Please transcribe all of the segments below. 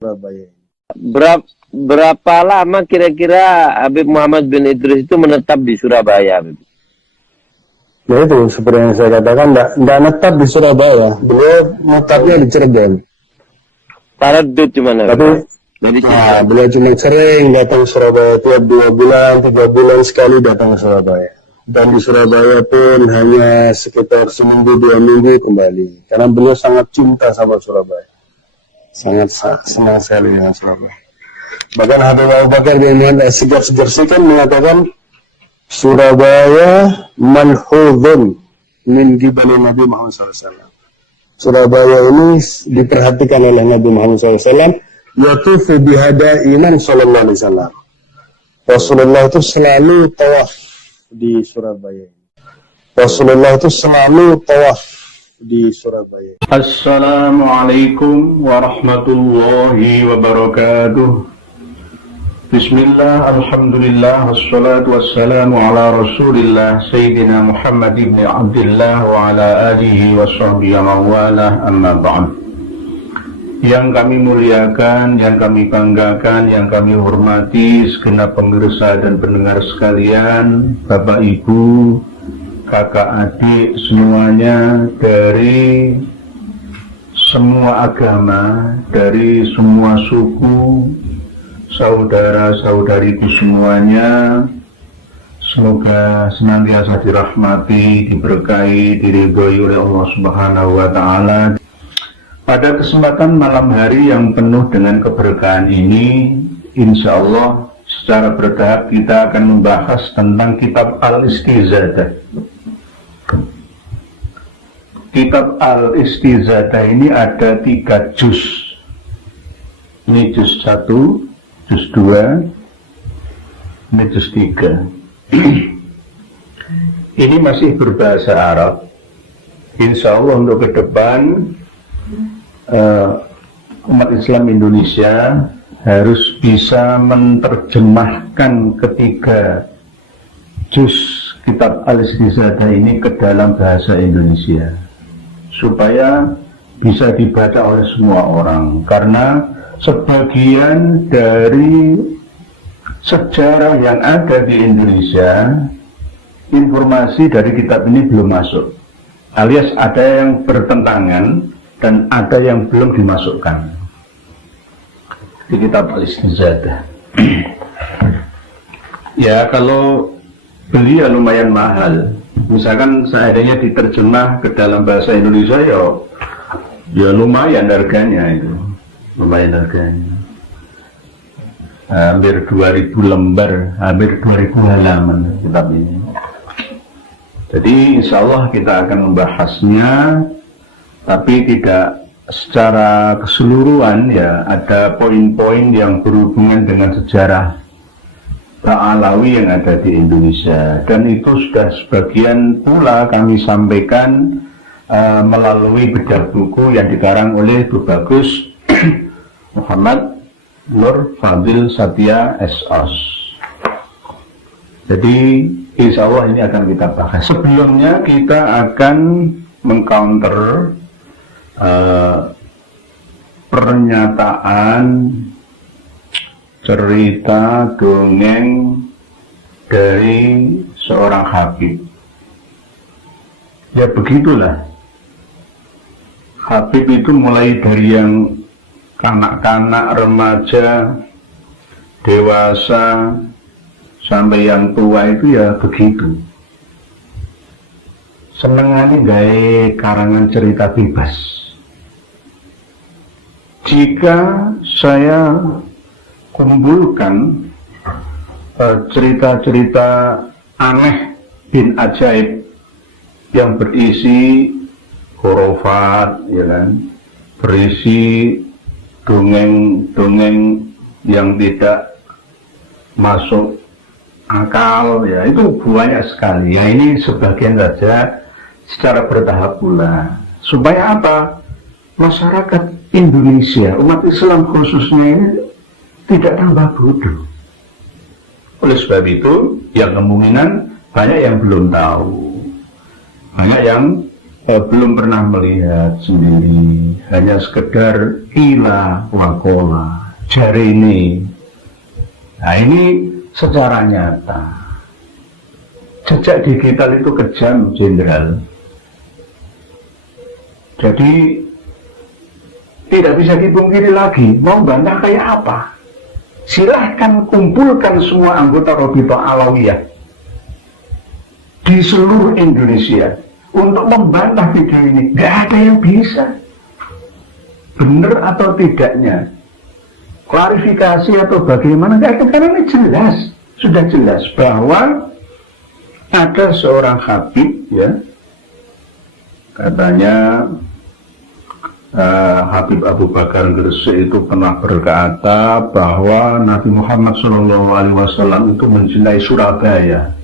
Surabaya. Berapa lama kira-kira Habib Muhammad bin Idris itu menetap di Surabaya, Habib? Ya itu seperti yang saya katakan, enggak netap di Surabaya. Beliau menetapnya di Cirebon. Taradud di mana? Tapi Nah, beliau cuma sering datang ke Surabaya, tiap 2 bulan, 3 bulan sekali datang ke Surabaya. Dan di Surabaya pun hanya sekitar seminggu 2 minggu kembali. Karena beliau sangat cinta sama Surabaya. Sangat senang sekali dengan Surabaya. Bahkan Habib Abu Bakar bin Muhammad As-Sigaf kan mengatakan Surabaya manhudun min gibali Nabi Muhammad SAW. Surabaya ini diperhatikan oleh Nabi Muhammad SAW. Yatufu bihada iman sallallahu alaihi wasallam. Rasulullah itu selalu tawaf di Surabaya. Rasulullah itu selalu tawaf di Surabaya. Assalamualaikum warahmatullahi wabarakatuh. Bismillah, alhamdulillah, wassalatu wassalamu ala rasulillah Sayyidina Muhammad ibn Abdullah wa ala alihi wa sahbihi wa mawalah, amma ba'd. Yang kami muliakan, yang kami banggakan, yang kami hormati segenap pemirsa dan pendengar sekalian, Bapak Ibu, kakak adik semuanya, dari semua agama, dari semua suku, saudara-saudariku semuanya, semoga senantiasa dirahmati, diberkahi, diridhoi oleh Allah Subhanahu wa Ta'ala. Pada kesempatan malam hari yang penuh dengan keberkahan ini, insya Allah secara bertahap kita akan membahas tentang kitab Al-Istizadah. Kitab Al-Istizadah ini ada 3 juz. Ini juz 1, juz 2, ini juz 3. Ini masih berbahasa Arab. Insya Allah untuk ke depan umat Islam Indonesia harus bisa menerjemahkan ketiga juz kitab Al-Istizadah ini ke dalam bahasa Indonesia supaya bisa dibaca oleh semua orang, karena sebagian dari sejarah yang ada di Indonesia, informasi dari kitab ini belum masuk, alias ada yang bertentangan dan ada yang belum dimasukkan di kitab Al-Istizadah. Ya, kalau beli ya lumayan mahal. Misalkan seandainya diterjemah ke dalam bahasa Indonesia, ya lumayan harganya itu. Lumayan harganya. Hampir 2000 lembar, hampir 2000 halaman kitab ini. Jadi insya Allah kita akan membahasnya, tapi tidak secara keseluruhan, ya ada poin-poin yang berhubungan dengan sejarah Ta'alawi yang ada di Indonesia, dan itu sudah sebagian pula kami sampaikan melalui bedah buku yang dikarang oleh Bu Bagus Muhammad Nur Fadil Satya S.Os. Jadi insya Allah ini akan kita bahas. Sebelumnya kita akan mengcounter pernyataan, cerita, dongeng dari seorang Habib. Ya begitulah, Habib itu mulai dari yang kanak-kanak, remaja, dewasa, sampai yang tua itu ya begitu. Senengannya gaya karangan cerita bebas. Jika saya kumpulkan cerita-cerita aneh bin ajaib yang berisi khurafat, ya kan, berisi dongeng-dongeng yang tidak masuk akal, ya itu banyak sekali. Ya ini sebagian saja secara bertahap pula, supaya apa? Masyarakat Indonesia, umat Islam khususnya ini tidak tambah bodoh. Oleh sebab itu, yang kemungkinan banyak yang belum tahu, banyak yang belum pernah melihat sendiri, hanya sekedar ila wakola, jari ini. Nah ini secara nyata. Jejak digital itu kejam, Jenderal. Jadi tidak bisa dipungkiri lagi, mau bantah kayak apa? Silahkan kumpulkan semua anggota Robito Alawiyah di seluruh Indonesia untuk membantah video ini. Gak ada yang bisa. Benar atau tidaknya, klarifikasi atau bagaimana, gak ada, karena ini jelas, sudah jelas bahwa ada seorang Habib, ya, katanya Habib Abu Bakar Gresik itu pernah berkata bahwa Nabi Muhammad SAW itu mencintai Surabaya.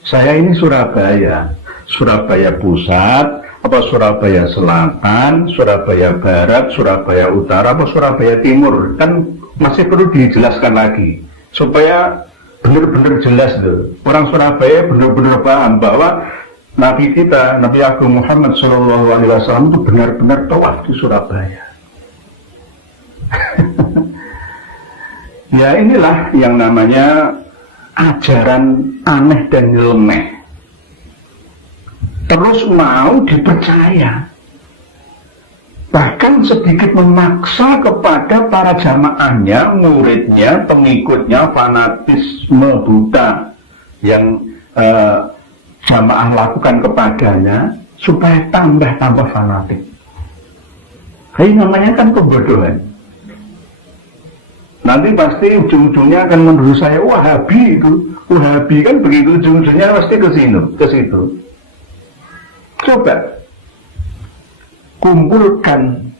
Saya ini Surabaya, Surabaya Pusat, apa Surabaya Selatan, Surabaya Barat, Surabaya Utara, apa Surabaya Timur, kan masih perlu dijelaskan lagi supaya benar-benar jelas tuh. Orang Surabaya benar-benar paham bahwa Nabi kita, Nabi Agung Muhammad SAW itu benar-benar tawaf di Surabaya. Ya inilah yang namanya ajaran aneh dan nyeleneh. Terus mau dipercaya. Bahkan sedikit memaksa kepada para jamaahnya, muridnya, pengikutnya, fanatisme buta yang jamaah lakukan kepadanya supaya tambah fanatik. Ini namanya kan kebodohan. Nanti pasti ujung-ujungnya akan menurut saya Wahabi itu. Wahabi kan begitu, ujung-ujungnya pasti ke situ. Coba kumpulkan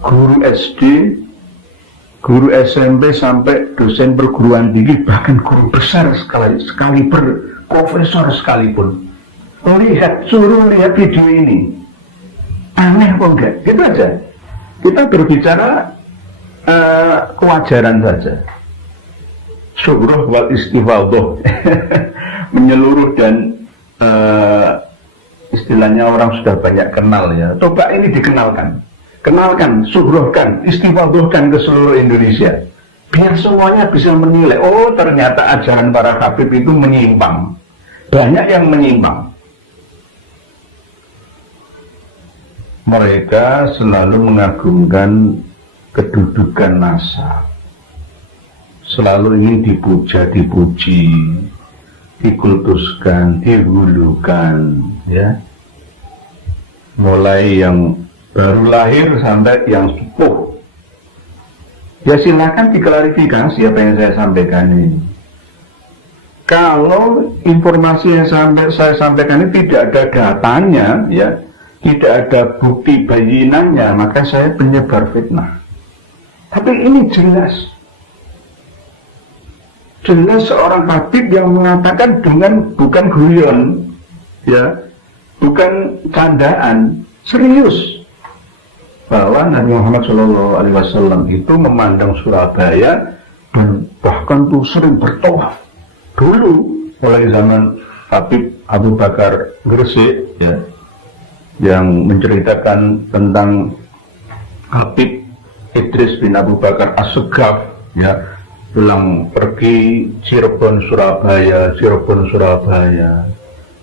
guru SD, guru SMP sampai dosen perguruan tinggi, bahkan guru besar sekali profesor sekalipun. Suruh lihat video ini. Aneh apa enggak? Gitu aja. Kita berbicara kewajaran saja. Syukrah wal istifadah. Menyeluruh dan istilahnya orang sudah banyak kenal ya. Coba ini dikenalkan. Kenalkan, syukrahkan, istifadahkan ke seluruh Indonesia. Biar semuanya bisa menilai, oh ternyata ajaran para Habib itu menyimpang. Banyak yang menyimpang. Mereka selalu mengagungkan kedudukan nasab. Selalu ingin dipuja-dipuji, dikultuskan, dihulukan, ya. Mulai yang baru lahir sampai yang sepuh. Ya silakan diklarifikasi apa yang saya sampaikan ini. Kalau informasi yang saya sampaikan ini tidak ada datanya, ya, tidak ada bukti bayinannya, maka saya penyebar fitnah. Tapi ini jelas seorang Habib yang mengatakan dengan bukan guyon, ya, bukan candaan, serius, bahwa Nabi Muhammad SAW itu memandang Surabaya dan bahkan tuh sering bertawaf dulu mulai zaman Habib Abu Bakar Gresik, ya, yang menceritakan tentang Habib Idris bin Abu Bakar As-Segaf, ya, pulang pergi Cirebon Surabaya,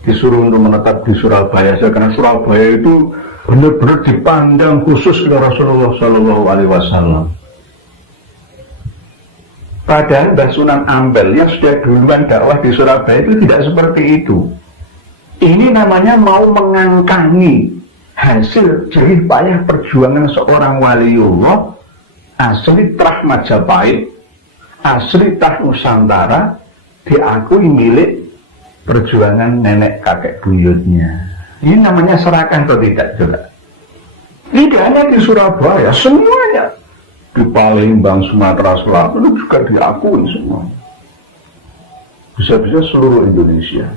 disuruh untuk menetap di Surabaya karena Surabaya itu benar-benar dipandang khusus oleh Rasulullah SAW. Padahal Mbah Sunan Ampel yang sudah duluan dakwah di Surabaya itu tidak seperti itu. Ini namanya mau mengangkangi hasil jerih payah perjuangan seorang waliullah asli Trah Majapahit, asli Trah Nusantara, diakui milik perjuangan nenek kakek buyutnya. Ini namanya serakah atau tidak, coba? Tidak hanya di Surabaya, semuanya. Di Palembang, Sumatera Selatan itu juga diakui semua. Bisa-bisa seluruh Indonesia.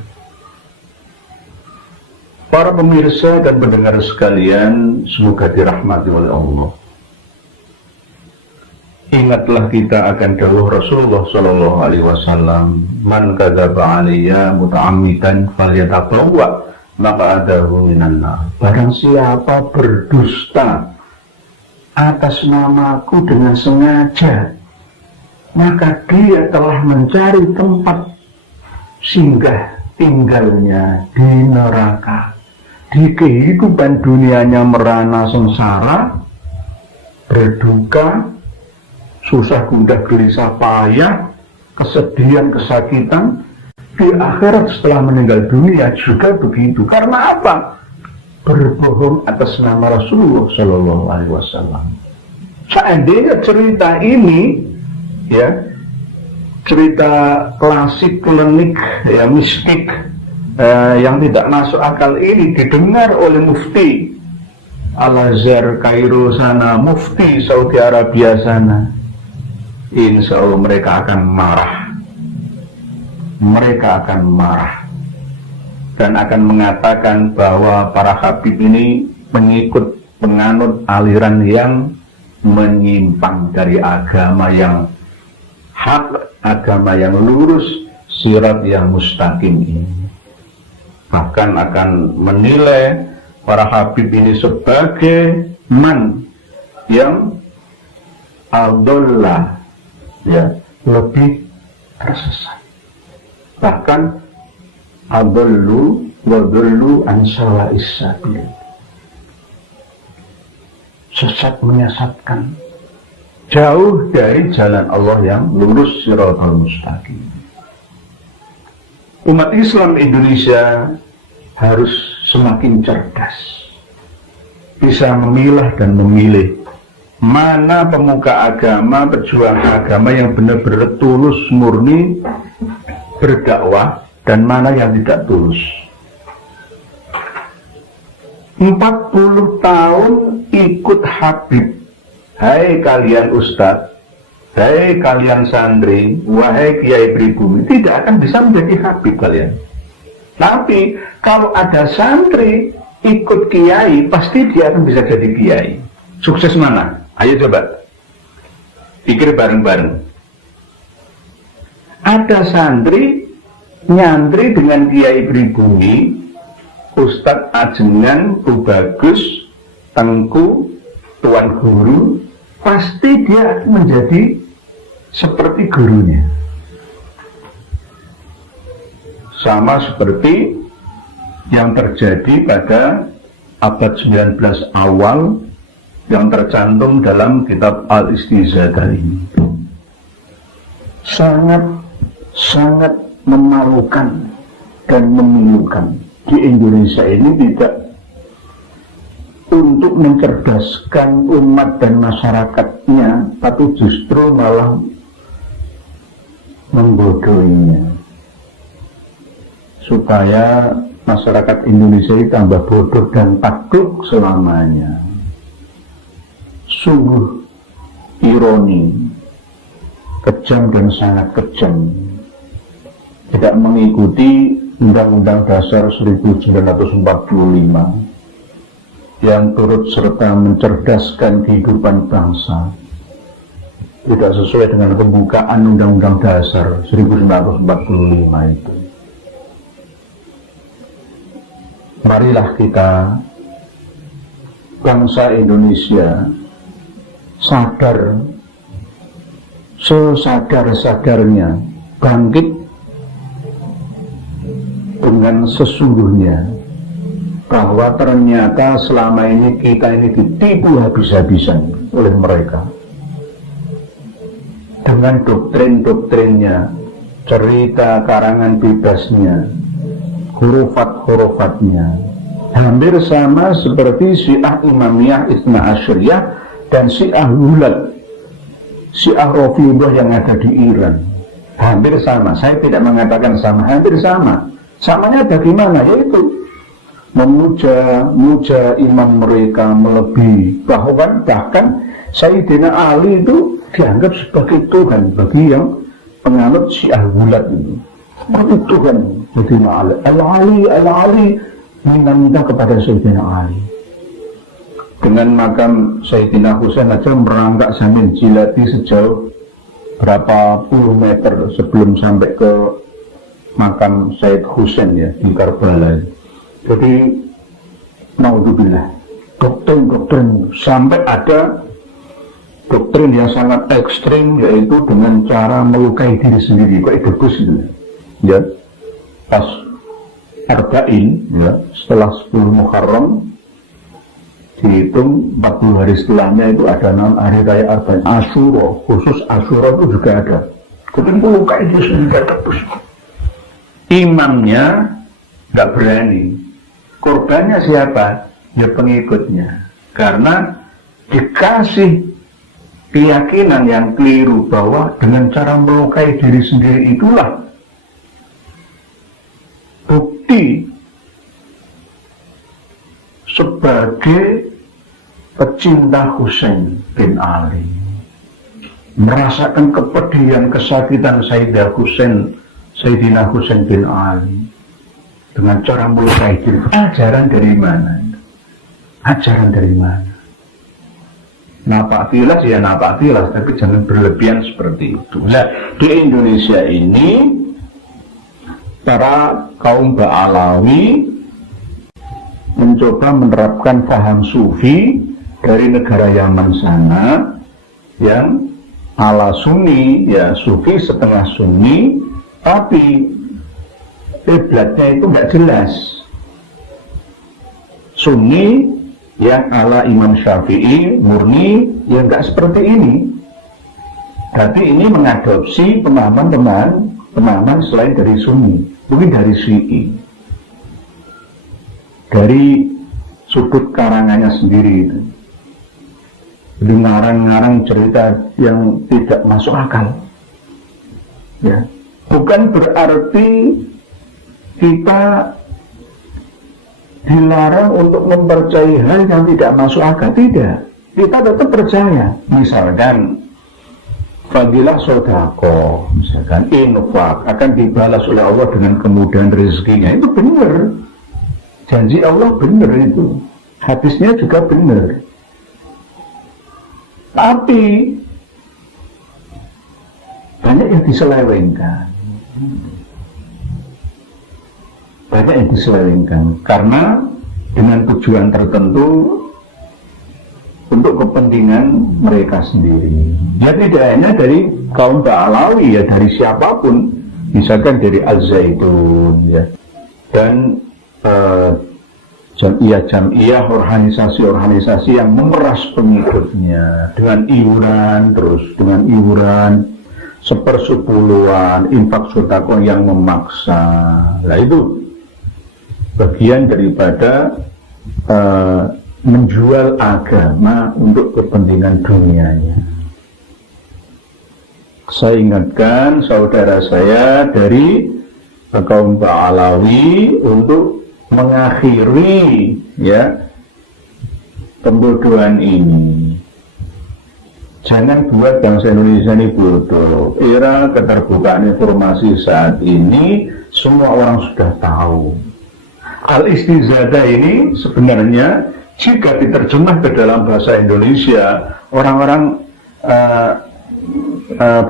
Para pemirsa dan pendengar sekalian, semoga dirahmati oleh Allah. Ingatlah kita akan dawuh Rasulullah SAW, man kadzaba alayya muta'ammidan falyatabawwa maq'adahu minan nar. Barang siapa berdusta atas namaku dengan sengaja, maka dia telah mencari tempat singgah tinggalnya di neraka. Di kehidupan dunianya merana sengsara, berduka, susah gundah gelisah payah, kesedihan, kesakitan. Di akhirat setelah meninggal dunia juga begitu. Karena apa? Berbohong atas nama Rasulullah Shallallahu Alaihi Wasallam. Seandainya cerita ini, ya, cerita klasik, klinik, ya, mistik, yang tidak masuk akal ini didengar oleh mufti Al-Azhar Kairo sana, mufti Saudi Arabia sana, insya Allah mereka akan marah. Mereka akan marah dan akan mengatakan bahwa para habib ini mengikut penganut aliran yang menyimpang dari agama yang hak, agama yang lurus, sirat yang mustaqim ini. Bahkan akan menilai para habib ini sebagai man yang adollah, ya, lebih tersesat. Bahkan adollu wa dollu an sawa'is sabil, sesat menyesatkan, jauh dari jalan Allah yang lurus, siratal mustaqim. Umat Islam Indonesia harus semakin cerdas, bisa memilah dan memilih mana pemuka agama, pejuang agama yang benar-benar tulus murni berdakwah dan mana yang tidak tulus. 40 tahun ikut Habib, hai kalian ustadz, hai kalian santri, wahai kiai pribumi, tidak akan bisa menjadi Habib kalian. Tapi kalau ada santri ikut kiai, pasti dia akan bisa jadi kiai. Sukses mana? Ayo coba pikir bareng-bareng. Ada santri nyantri dengan kiai pribumi, Ustadz Ajengan, Bu Bagus, Tengku, Tuan Guru, pasti dia akan menjadi seperti gurunya. Sama seperti yang terjadi pada abad 19 awal yang tercantum dalam kitab Al-Istizadah ini. Sangat memalukan dan memilukan. Di Indonesia ini tidak untuk mencerdaskan umat dan masyarakatnya, tapi justru malah membodohinya, supaya masyarakat Indonesia ini tambah bodoh dan takluk selamanya. Sungguh ironi, kejam dan sangat kejam, tidak mengikuti Undang-Undang Dasar 1945 yang turut serta mencerdaskan kehidupan bangsa, tidak sesuai dengan pembukaan Undang-Undang Dasar 1945 itu. Marilah kita, bangsa Indonesia, sadar, sesadar-sadarnya, bangkit dengan sesungguhnya bahwa ternyata selama ini kita ini ditipu habis-habisan oleh mereka dengan doktrin-doktrinnya, cerita karangan bebasnya, hurufat-hurufatnya, hampir sama seperti Syiah Imamiyah Itsna Asyariyah dan Syiah Hulat, Syiah Rafidhah yang ada di Iran. Hampir sama, saya tidak mengatakan sama, hampir sama. Samanya bagaimana? Yaitu memuja imam mereka melebihi, bahkan Sayyidina Ali itu dianggap sebagai Tuhan bagi yang penganut Syiah Hulat itu. Sebagai Tuhan Sayyidina Ali. Al-Ali minta kepada Sayyidina Ali. Dengan makam Sayyidina Husain aja merangkak sambil jilati sejauh berapa puluh meter sebelum sampai ke makam Sayyid Husain ya di Karbala. Jadi naudzubillah, doktrin sampai ada doktrin yang sangat ekstrim, yaitu dengan cara melukai diri sendiri, kayak debus itu. Ya, pas Arba'in, ya, setelah 10 Muharram dihitung 40 hari setelahnya itu ada 6 hari raya Arba'in. Asyura, khusus Asyura itu juga ada. Kemudian melukai diri sendiri, debus. Imamnya nggak berani. Korbannya siapa? Ya pengikutnya. Karena dikasih keyakinan yang keliru bahwa dengan cara melukai diri sendiri itulah bukti sebagai pecinta Husain bin Ali, merasakan kepedihan, kesakitan Sayyidina Husain bin Ali dengan cara melukai diri. Ajaran dari mana? Ajaran dari mana? Napak tilas ya napak tilas, tapi jangan berlebihan seperti itu. Nah, di Indonesia ini para kaum Ba'alawi mencoba menerapkan paham sufi dari negara Yaman sana yang ala Sunni, ya sufi setengah Sunni, tapi kiblatnya itu nggak jelas. Sunni yang ala Imam Syafi'i murni, yang nggak seperti ini. Tapi ini mengadopsi pemahaman selain dari Sunni, mungkin dari Syi'i, dari sudut karangannya sendiri itu. Jadi ngarang-ngarang cerita yang tidak masuk akal. Ya, bukan berarti kita dilarang untuk mempercayai hal yang tidak masuk akal, tidak. Kita tetap percaya. Misalkan fadilah sodako, misalkan infak akan dibalas oleh Allah dengan kemudahan rezekinya, itu benar. Janji Allah benar itu. Hadisnya juga benar. Tapi banyak yang diselewengkan. Banyak yang diselewengkan karena dengan tujuan tertentu untuk kepentingan mereka sendiri. Ya tidak hanya dari kaum Ba'alawi, ya dari siapapun, misalkan dari Al-Zaitun, ya, dan jamiah-jamiah, organisasi-organisasi yang memeras pengikutnya dengan iuran sepersepuluhan, infak sedekah yang memaksa. Nah itu bagian daripada menjual agama untuk kepentingan dunianya. Saya ingatkan saudara saya dari kaum Ba'alawi untuk mengakhiri ya pembodohan ini. Jangan buat bangsa Indonesia ini bodoh. Era keterbukaan informasi saat ini semua orang sudah tahu. Al-istizadah ini sebenarnya jika diterjemah ke dalam bahasa Indonesia, orang-orang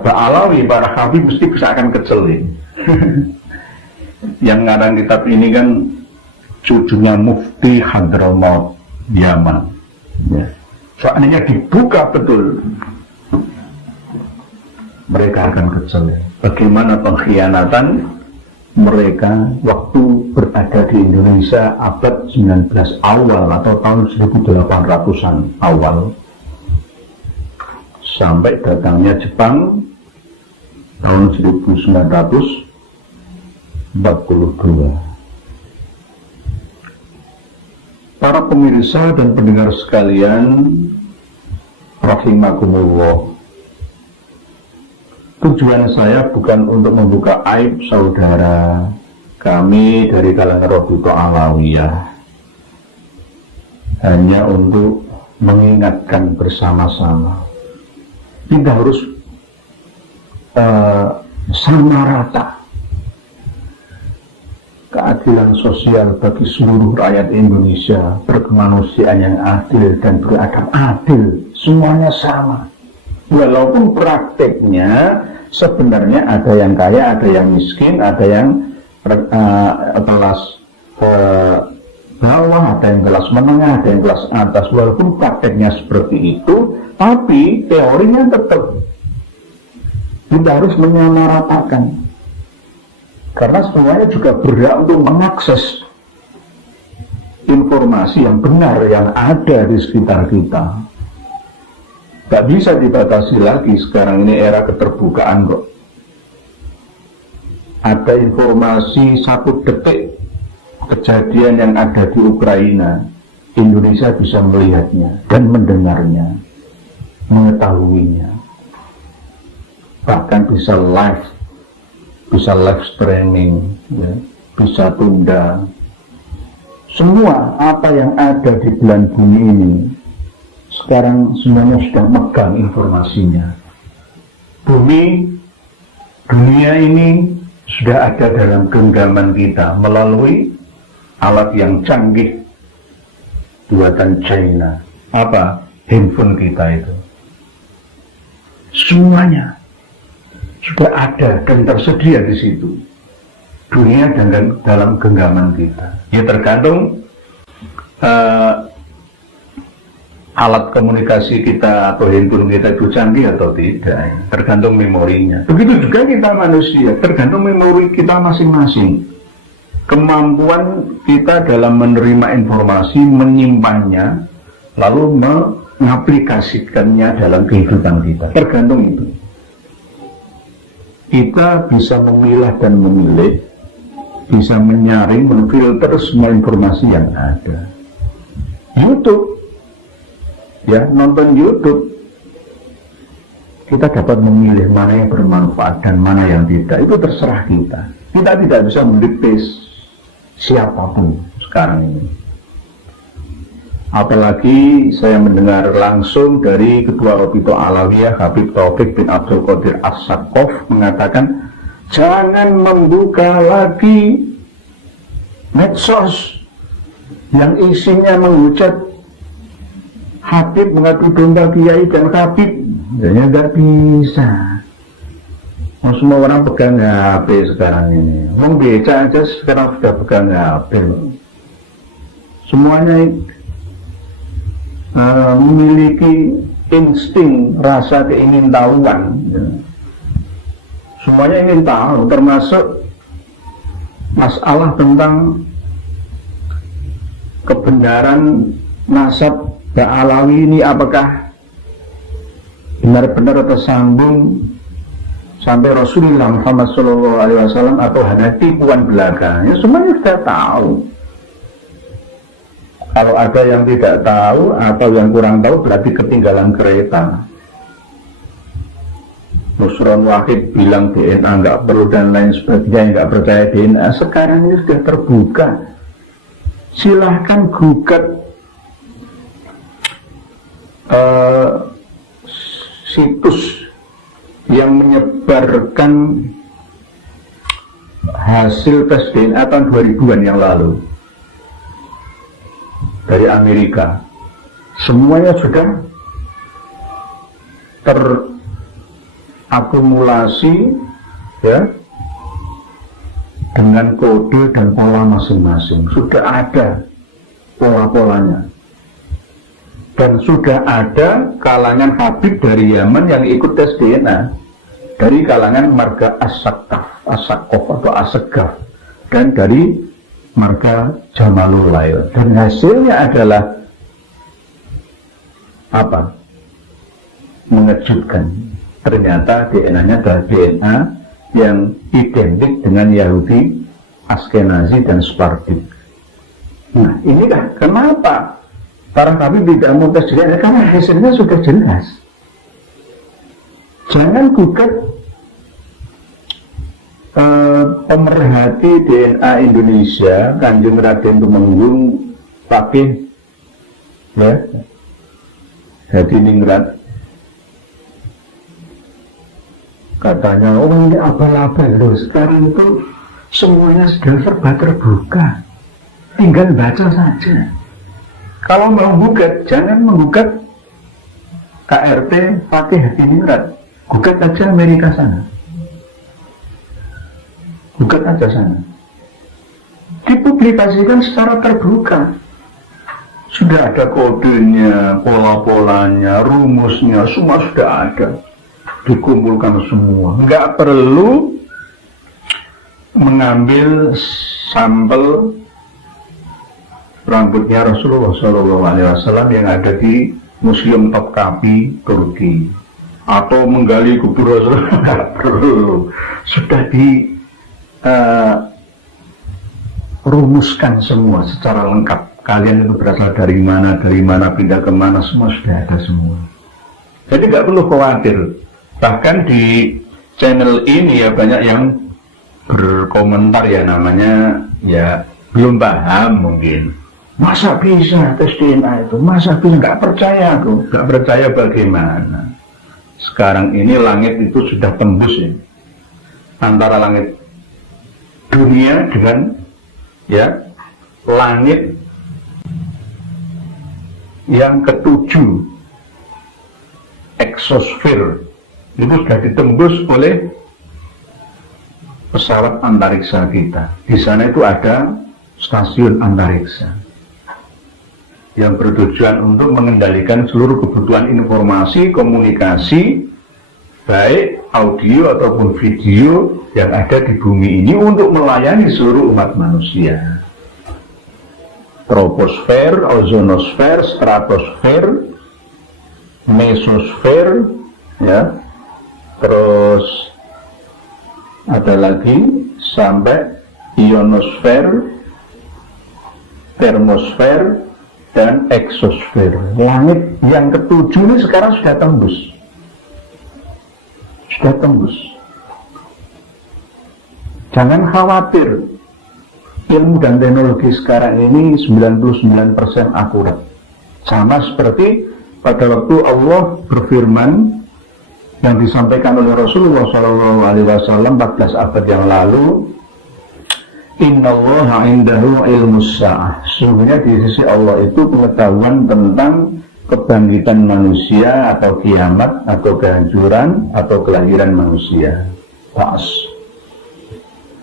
Ba'alawi, para khabib mesti bisa akan kecelin. Yang ngarang kitab ini kan cucunya Mufti Hadramaut Yaman. Ya. Soalnya dibuka betul, mereka akan kecelin. Bagaimana pengkhianatan mereka waktu berada di Indonesia abad 19 awal atau tahun 1800-an awal sampai datangnya Jepang tahun 1942. Para pemirsa dan pendengar sekalian rahimakumullah, tujuan saya bukan untuk membuka aib saudara kami dari kalangan Rabithah Alawiyah, hanya untuk mengingatkan bersama-sama kita harus sama rata keadilan sosial bagi seluruh rakyat Indonesia, berkemanusiaan yang adil dan beradab, adil, semuanya sama. Walaupun prakteknya sebenarnya ada yang kaya, ada yang miskin, ada yang bawah, ada yang kelas menengah, ada yang kelas atas. Walaupun prakteknya seperti itu, tapi teorinya tetap kita harus menyamaratakan. Karena semuanya juga berhak untuk mengakses informasi yang benar yang ada di sekitar kita. Gak bisa dibatasi lagi, sekarang ini era keterbukaan kok. Ada informasi 1 detik kejadian yang ada di Ukraina, Indonesia bisa melihatnya dan mendengarnya, mengetahuinya, bahkan bisa live streaming, ya, bisa tunda. Semua apa yang ada di belahan bumi ini sekarang semuanya sudah megang informasinya. Dunia ini sudah ada dalam genggaman kita melalui alat yang canggih buatan China. Apa? Handphone kita itu. Semuanya sudah ada dan tersedia di situ. Dunia dan dalam genggaman kita. Ya tergantung alat komunikasi kita atau handphone kita itu canggih atau tidak. Tergantung memorinya. Begitu juga kita manusia, tergantung memori kita masing-masing. Kemampuan kita dalam menerima informasi, menyimpannya, lalu mengaplikasikannya dalam kehidupan kita. Tergantung itu. Kita bisa memilah dan memilih, bisa menyaring, menfilter semua informasi yang ada. YouTube, ya, nonton YouTube, kita dapat memilih mana yang bermanfaat dan mana yang tidak. Itu terserah kita. Kita tidak bisa mendikte siapapun sekarang ini. Apalagi saya mendengar langsung dari Ketua Opito Alawiyah Habib Taufik bin Abdul Qadir As-Saqqaf mengatakan, jangan membuka lagi medsos yang isinya menghujat Habib, mengadu domba Kiai dan Habib. Ya nggak bisa. Semua orang pegang HP sekarang ini. Membeca aja sekarang sudah pegang HP. Semuanya memiliki insting, rasa keingintahuan. Ya. Semuanya ingin tahu, termasuk masalah tentang kebenaran nasab Ba'alawi ini, apakah benar-benar tersambung sampai Rasulullah Muhammad SAW atau hanya tipuan belaka. Ya, semuanya sudah tahu. Kalau ada yang tidak tahu atau yang kurang tahu, berarti ketinggalan kereta. Nusron Wahid bilang DNA nggak perlu dan lain sebagainya, nggak percaya DNA. Sekarang ini sudah terbuka. Silahkan gugat situs yang menyebarkan hasil tes DNA tahun 2000-an yang lalu dari Amerika. Semuanya sudah terakumulasi, ya, dengan kode dan pola masing-masing. Sudah ada pola-polanya. Dan sudah ada kalangan Habib dari Yaman yang ikut tes DNA dari kalangan marga As-Saqqaf atau As-Saqqaf, dan dari marga Jamalul Lail. Dan hasilnya adalah apa? Mengejutkan. Ternyata DNA-nya adalah DNA yang identik dengan Yahudi, Askenazi, dan Sephardic. Nah, inilah kenapa para Habib tidak mau tes DNA, karena hasilnya sudah jelas. Jangan gugat pemerhati DNA Indonesia, Kanjeng Raden Tumenggung Pakih, ya, Hadiningrat, katanya, oh ini abal-abal loh, sekarang itu semuanya sudah serba terbuka, tinggal baca saja. Kalau mau gugat, jangan menggugat KRT Pakih Hadiningrat, gugat aja Amerika sana, gugat aja sana. dipublikasikan secara terbuka. Sudah ada kodenya, pola-polanya, rumusnya, semua sudah ada. Dikumpulkan semua. Nggak perlu mengambil sampel rambutnya Rasulullah SAW yang ada di Museum Topkapi, Turki, atau menggali kubur Rasulullah. Nggak perlu. Sudah rumuskan semua secara lengkap. Kalian itu berasal dari mana, pindah ke mana, semua sudah ada semua. Jadi nggak perlu khawatir. Bahkan di channel ini ya banyak yang berkomentar ya, namanya ya belum paham mungkin. Masa bisa tes DNA itu? Masa bisa? Nggak percaya aku. Nggak percaya bagaimana? Sekarang ini langit itu sudah tembus ya, antara langit dunia dengan ya langit yang ketujuh, eksosfer, itu sudah ditembus oleh pesawat antariksa kita. Di sana itu ada stasiun antariksa yang bertujuan untuk mengendalikan seluruh kebutuhan informasi, komunikasi, baik audio ataupun video yang ada di bumi ini untuk melayani seluruh umat manusia. Troposfer, ozonosfer, stratosfer, mesosfer, ya, terus ada lagi sampai ionosfer, termosfer, dan eksosfer. Langit yang ketujuh ini sekarang sudah tembus. Sudah tembus. Jangan khawatir. Ilmu dan teknologi sekarang ini 99% akurat. Sama seperti pada waktu Allah berfirman yang disampaikan oleh Rasulullah SAW 14 abad yang lalu, Innallaha indahu ilmus sa'ah. Sesungguhnya di sisi Allah itu pengetahuan tentang kebangkitan manusia atau kiamat atau kehancuran atau kelahiran manusia. Pas.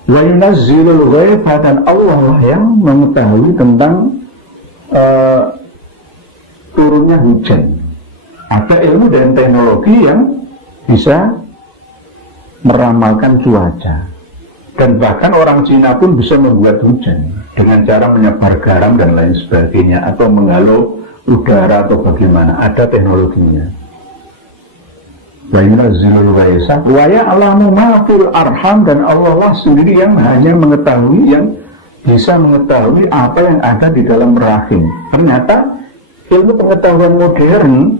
Wa yunazzilul ghaiba, dan Allah lah yang mengetahui tentang turunnya hujan. Ada ilmu dan teknologi yang bisa meramalkan cuaca. Dan bahkan orang Cina pun bisa membuat hujan dengan cara menyebar garam dan lain sebagainya, atau menghalau udara atau bagaimana. Ada teknologinya. Wa yunazzilul ghaisa wa ya'lamu ma fil arham, dan Allah lah sendiri yang hanya mengetahui, yang bisa mengetahui apa yang ada di dalam rahim. Ternyata ilmu pengetahuan modern,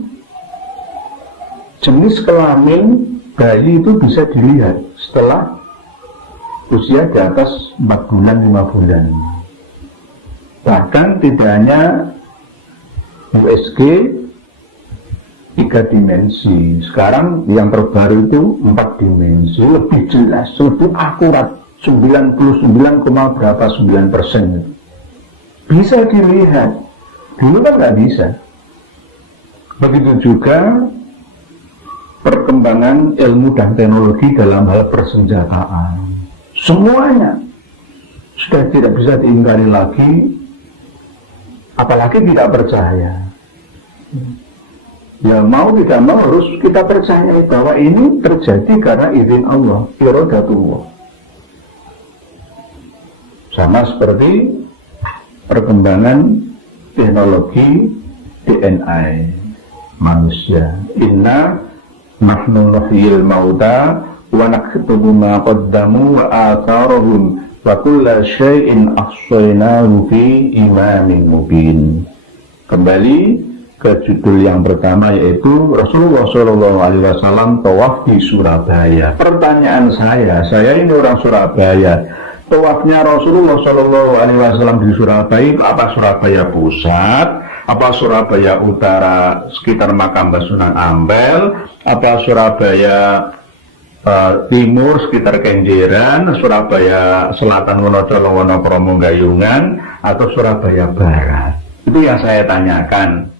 jenis kelamin bayi itu bisa dilihat setelah usia di atas 4 bulan, 5 bulan. Bahkan tidak hanya USG 3 dimensi, sekarang yang terbaru itu 4 dimensi, lebih jelas, lebih akurat, 99,9%. Bisa dilihat, dulu kan nggak bisa. Begitu juga perkembangan ilmu dan teknologi dalam hal persenjataan. Semuanya sudah tidak bisa diingkari lagi, apalagi tidak percaya. Ya mau tidak mau harus kita percaya bahwa ini terjadi karena izin Allah, iradatullah. Sama seperti perkembangan teknologi DNA manusia. Inna nahnu nuhyil mauta wa naktubu ma qaddamu wa atharahum wa kulla syai'in ahsaynahu fi imamin mubin. Kembali ke judul yang pertama, yaitu Rasulullah SAW tawaf di Surabaya. Pertanyaan saya ini orang Surabaya, tawafnya Rasulullah SAW di Surabaya, apa Surabaya Pusat, apa Surabaya Utara sekitar makam Sunan Ampel, apa Surabaya Timur sekitar Kenjeran, Surabaya Selatan Wonocolo Wonokromo Gayungan, atau Surabaya Barat? Itu yang saya tanyakan.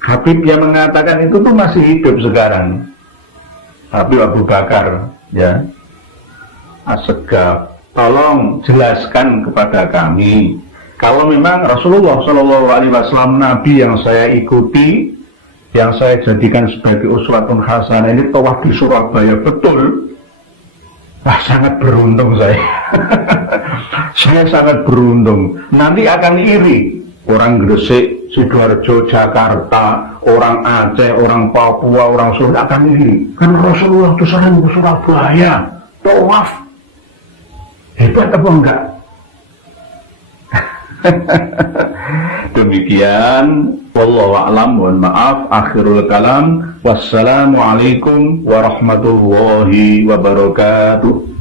Habib yang mengatakan itu tuh masih hidup sekarang, Habib Abu Bakar, ya, Assegaf, tolong jelaskan kepada kami. Kalau memang Rasulullah Shallallahu Alaihi Wasallam Nabi yang saya ikuti, yang saya jadikan sebagai uswatun hasanah ini tawaf di Surabaya betul, sangat beruntung saya. Saya sangat beruntung. Nanti akan iri orang Gresik, Sidoarjo, Jakarta, orang Aceh, orang Papua, orang Sunda akan iri. Kan Rasulullah itu sering ke Surabaya, tawaf. Hebat apa enggak? Demikian, wallahu a'lam, mohon maaf, akhirul kalam, wassalamualaikum warahmatullahi wabarakatuh.